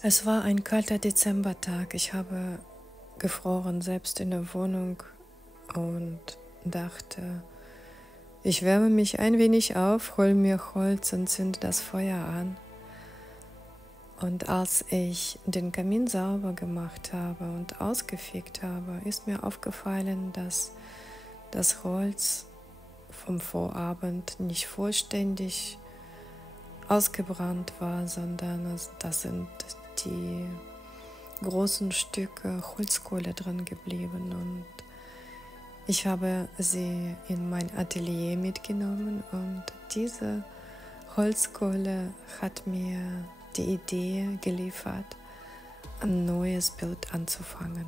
Es war ein kalter Dezembertag. Ich habe gefroren, selbst in der Wohnung, und dachte, ich wärme mich ein wenig auf, hol mir Holz und zünde das Feuer an. Und als ich den Kamin sauber gemacht habe und ausgefegt habe, ist mir aufgefallen, dass das Holz vom Vorabend nicht vollständig ausgebrannt war, sondern das sind die großen Stücke Holzkohle drin geblieben, und ich habe sie in mein Atelier mitgenommen, und diese Holzkohle hat mir die Idee geliefert, ein neues Bild anzufangen.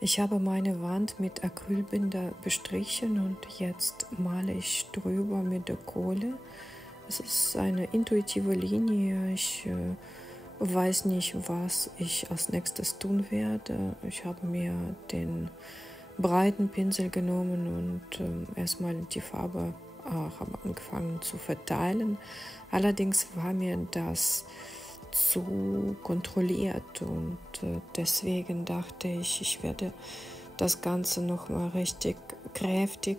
Ich habe meine Wand mit Acrylbinder bestrichen und jetzt male ich drüber mit der Kohle. Es ist eine intuitive Linie. Ich weiß nicht, was ich als nächstes tun werde. Ich habe mir den breiten Pinsel genommen und erstmal die Farbe habe angefangen zu verteilen. Allerdings war mir das zu kontrolliert, und deswegen dachte ich, ich werde das Ganze noch mal richtig kräftig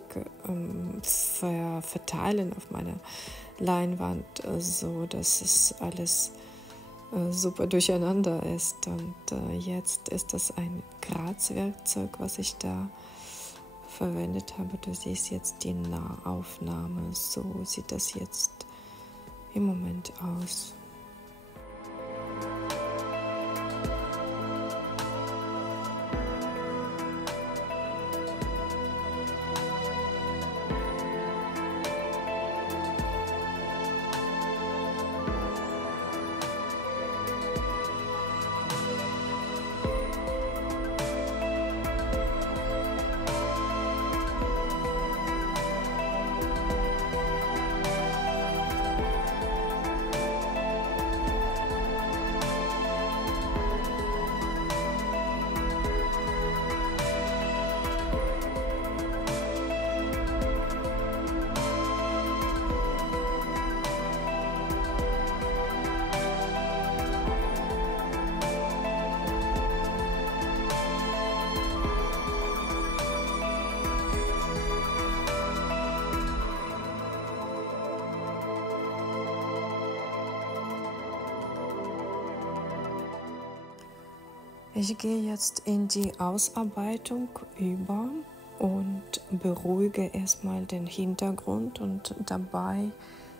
verteilen auf meiner Leinwand, so dass es alles super durcheinander ist. Und jetzt ist das ein Kratzwerkzeug, was ich da verwendet habe. Du siehst jetzt die Nahaufnahme. So sieht das jetzt im Moment aus. Ich gehe jetzt in die Ausarbeitung über und beruhige erstmal den Hintergrund, und dabei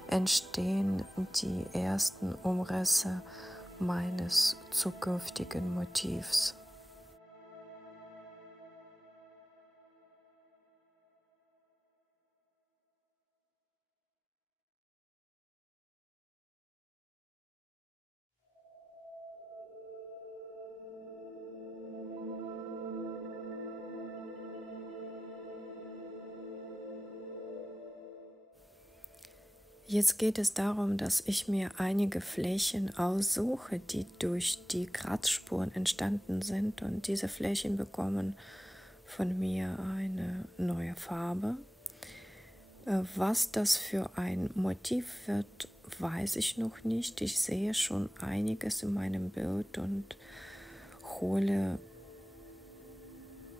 entstehen die ersten Umrisse meines zukünftigen Motivs. Jetzt geht es darum, dass ich mir einige Flächen aussuche, die durch die Kratzspuren entstanden sind, und diese Flächen bekommen von mir eine neue Farbe. Was das für ein Motiv wird, weiß ich noch nicht. Ich sehe schon einiges in meinem Bild und hole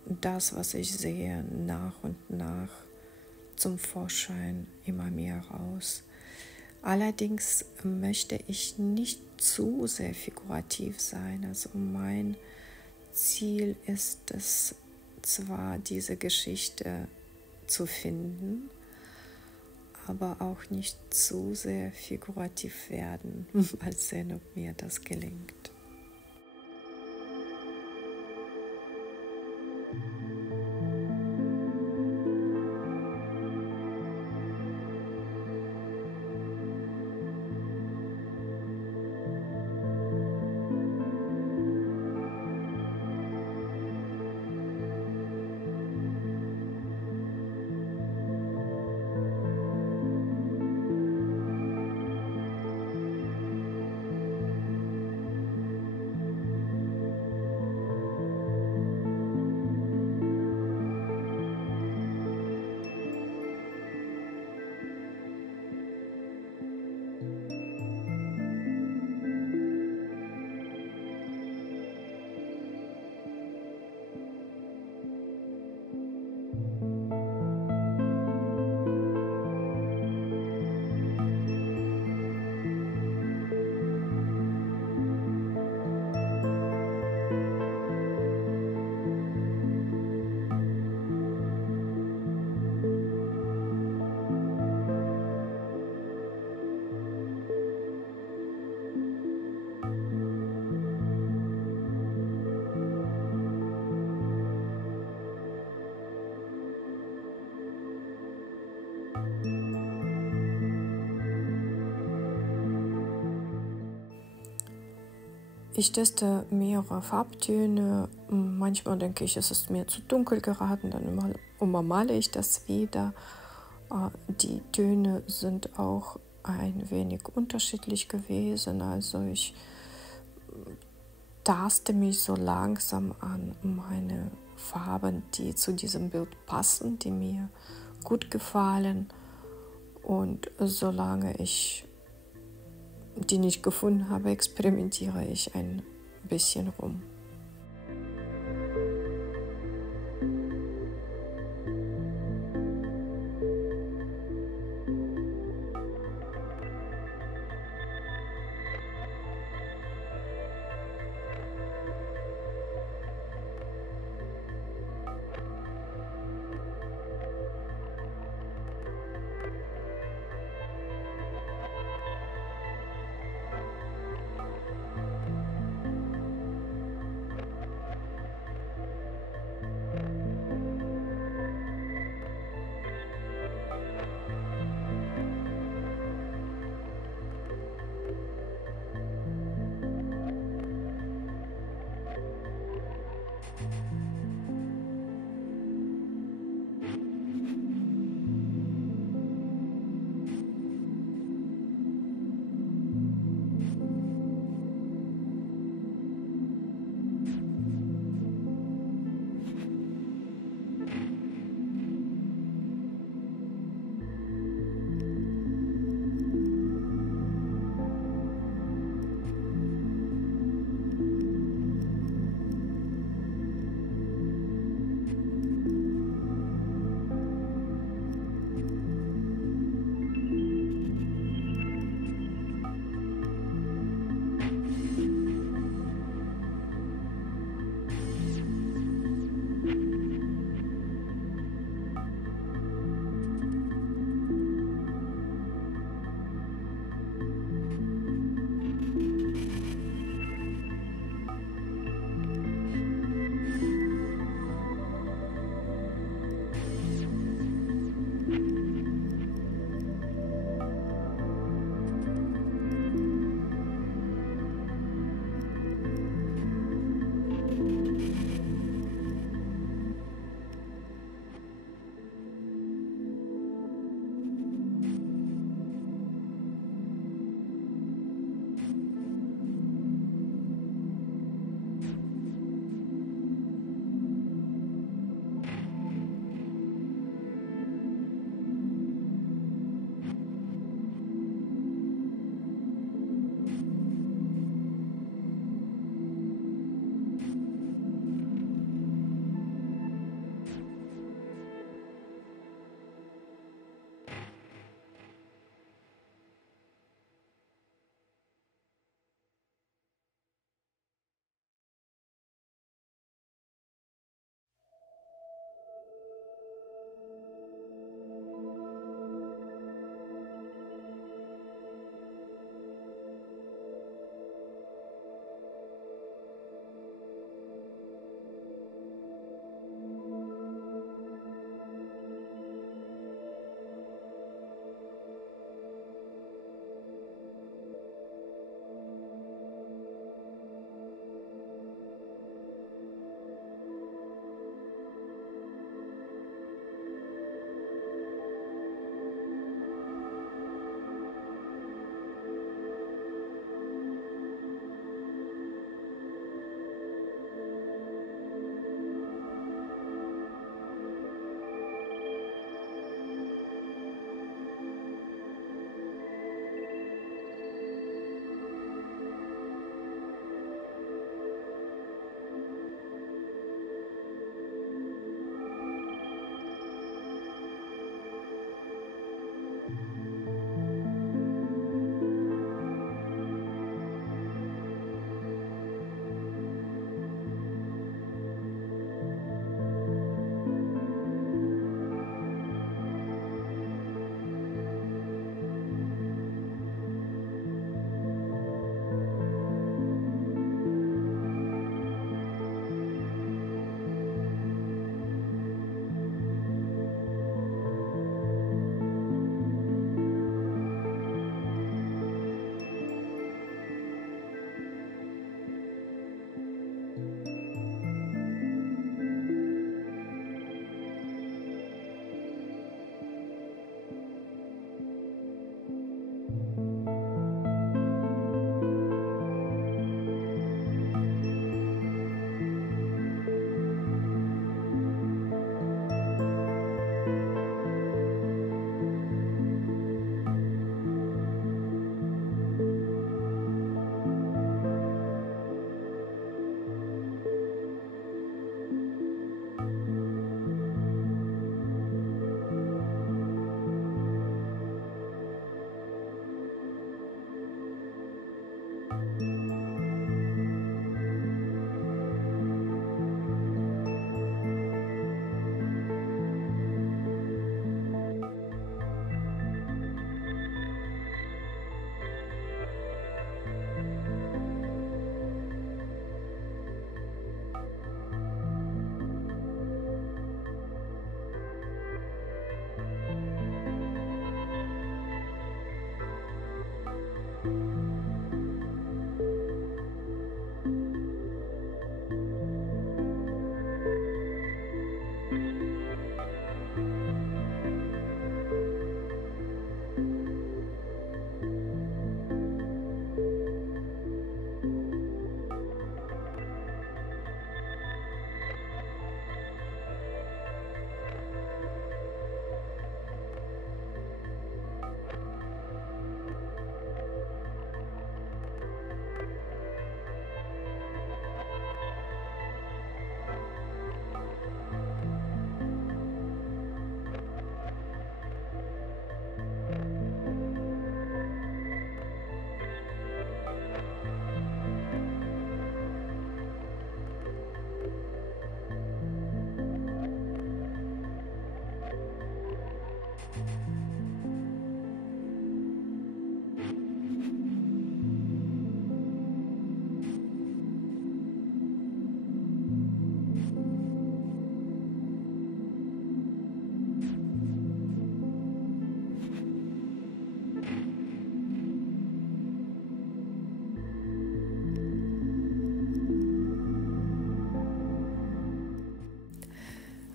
das, was ich sehe, nach und nach zum Vorschein immer mehr raus. Allerdings möchte ich nicht zu sehr figurativ sein. Also mein Ziel ist es zwar, diese Geschichte zu finden, aber auch nicht zu sehr figurativ werden. Mal sehen, ob mir das gelingt. Ich teste mehrere Farbtöne. Manchmal denke ich, es ist mir zu dunkel geraten, dann übermale ich das wieder. Die Töne sind auch ein wenig unterschiedlich gewesen. Also ich taste mich so langsam an meine Farben, die zu diesem Bild passen, die mir gut gefallen. Und solange ich die nicht gefunden habe, experimentiere ich ein bisschen rum.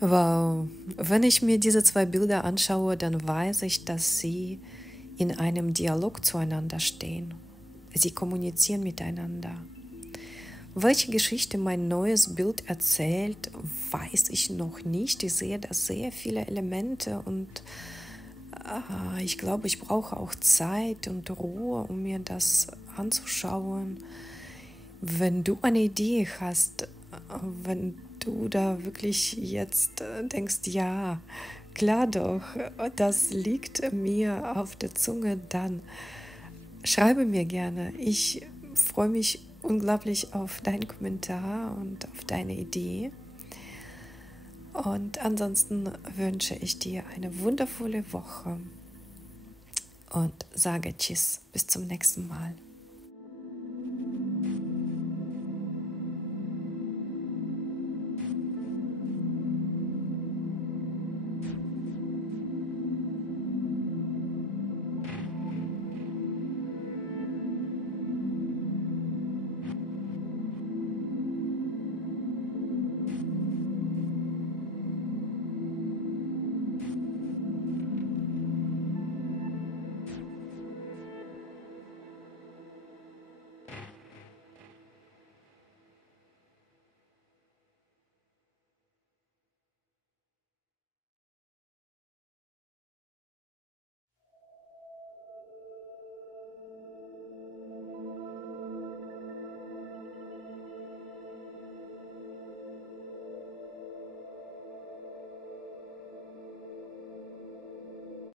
Wow, wenn ich mir diese zwei Bilder anschaue, dann weiß ich, dass sie in einem Dialog zueinander stehen. Sie kommunizieren miteinander. Welche Geschichte mein neues Bild erzählt, weiß ich noch nicht. Ich sehe da sehr viele Elemente und ich glaube, ich brauche auch Zeit und Ruhe, um mir das anzuschauen. Wenn du eine Idee hast, wenn du da wirklich jetzt denkst, ja, klar doch, das liegt mir auf der Zunge, dann schreibe mir gerne. Ich freue mich unglaublich auf deinen Kommentar und auf deine Idee. Und ansonsten wünsche ich dir eine wundervolle Woche und sage Tschüss, bis zum nächsten Mal.